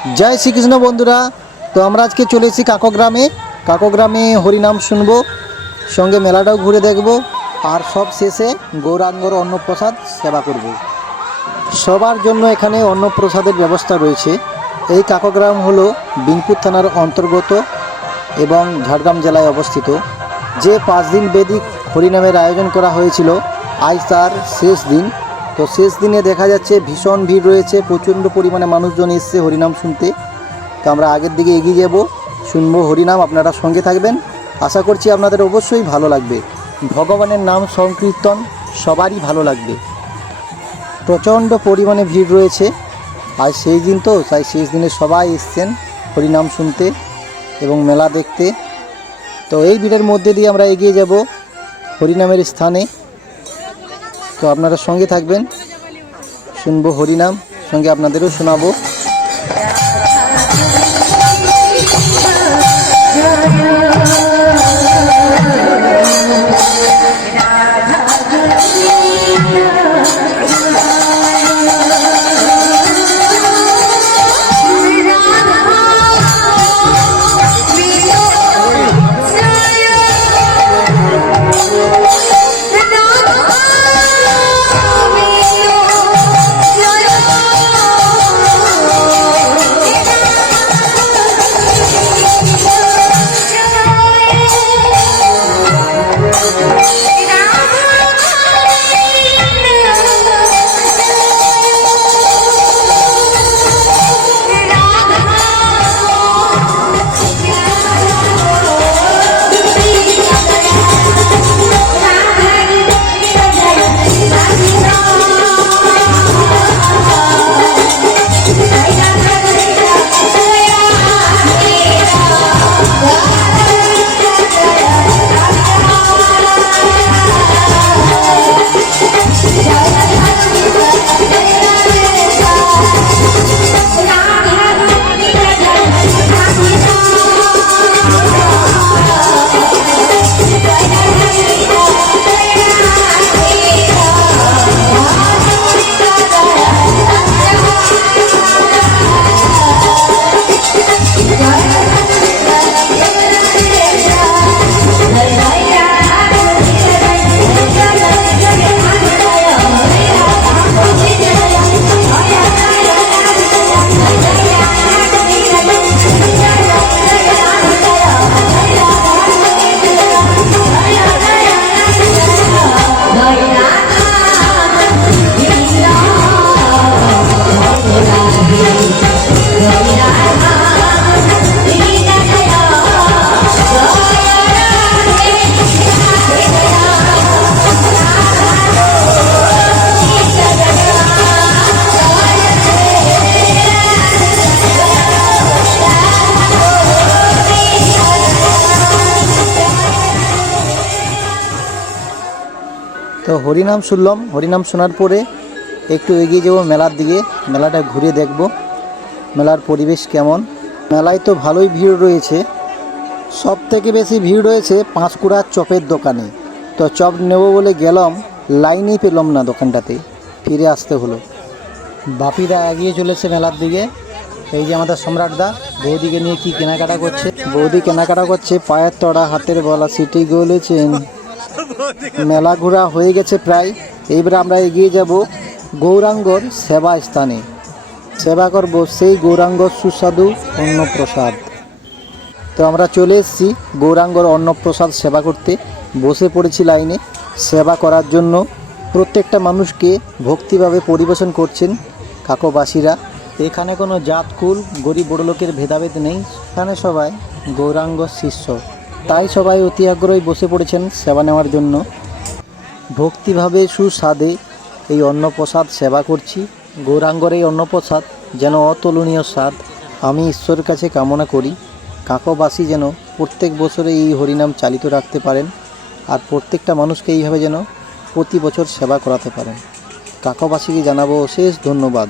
जय श्री कृष्ण बंधुरा। तो আমরা আজকে চলে এসেছি কাকগ্রামে হরিনাম শুনবো, সঙ্গে মেলাটাও ঘুরে দেখব, আর সব শেষে গৌরাঙ্গর অন্নপ্রসাদ সেবা করব। সবার জন্য এখানে অন্নপ্রসাদের ব্যবস্থা রয়েছে। এই কাকগ্রাম হলো বিনপুর থানার অন্তর্গত এবং ঝাড়গ্রাম জেলায় অবস্থিত। যে 5 দিন বেদিক হরিনামের আয়োজন করা হয়েছিল, আজ তার শেষ দিন। তো শেষ দিনে দেখা যাচ্ছে ভীষণ ভিড় রয়েছে, প্রচণ্ড পরিমাণে মানুষজন এসছে হরিনাম শুনতে। তো আমরা আগের দিকে এগিয়ে যাব, শুনবো হরিনাম, আপনারা সঙ্গে থাকবেন। আশা করছি আপনাদের অবশ্যই ভালো লাগবে। ভগবানের নাম সংকীর্তন সবারই ভালো লাগবে। প্রচণ্ড পরিমাণে ভিড় রয়েছে, আজ শেষ দিন, তো তাই শেষ দিনে সবাই এসছেন হরিনাম শুনতে এবং মেলা দেখতে। তো এই ভিড়ের মধ্যে দিয়ে আমরা এগিয়ে যাব হরিনামের স্থানে। তো আপনারা সঙ্গে থাকবেন, শুনবো হরিনাম, সঙ্গে আপনাদেরও শোনাবো। তো হরিনাম শুনলাম, হরিনাম শোনার পরে একটু এগিয়ে যাব মেলার দিকে, মেলাটা ঘুরে দেখব মেলার পরিবেশ কেমন। মেলায় তো ভালোই ভিড় রয়েছে, সব থেকে বেশি ভিড় রয়েছে পাঁশকুড়ার চপের দোকানে। তো চপ নেব বলে গেলাম, লাইনই পেলাম না দোকানটাতে, ফিরে আসতে হলো। বাপিরা এগিয়ে চলেছে মেলার দিকে। এই যে আমাদের সম্রাটদা বৌদিকে নিয়ে কি কেনাকাটা করছে। বৌদি কেনাকাটা করছে পায়ের তড়া, হাতের বলা, সিটি গলেছেন। মেলা ঘোরা হয়ে গেছে প্রায়। এইবারে আমরা এগিয়ে যাব গৌরাঙ্গর সেবা স্থানে, সেবা করব সেই গৌরাঙ্গর সুস্বাদু অন্নপ্রসাদ। তো আমরা চলে এসেছি গৌরাঙ্গর অন্নপ্রসাদ সেবা করতে, বসে পড়েছি লাইনে সেবা করার জন্য। প্রত্যেকটা মানুষকে ভক্তিভাবে পরিবেশন করছেন কাকবাসীরা। এখানে কোনো জাতকুল গরিব বড়লোকের ভেদাভেদ নেই, এখানে সবাই গৌরাঙ্গ শিষ্য, তাই সবাই অতি আগ্রহী বসে পড়েছেন সেবা নেওয়ার জন্য। ভক্তিভাবে সুস্বাদে এই অন্নপ্রসাদ সেবা করছি। গৌরাঙ্গর এই অন্নপ্রসাদ যেন অতুলনীয় স্বাদ। আমি ঈশ্বরের কাছে কামনা করি কাকবাসী যেন প্রত্যেক বছরে এই হরিনাম চালিত রাখতে পারেন, আর প্রত্যেকটা মানুষকে এইভাবে যেন প্রতি বছর সেবা করাতে পারেন। কাকবাসীকে জানাবো অশেষ ধন্যবাদ।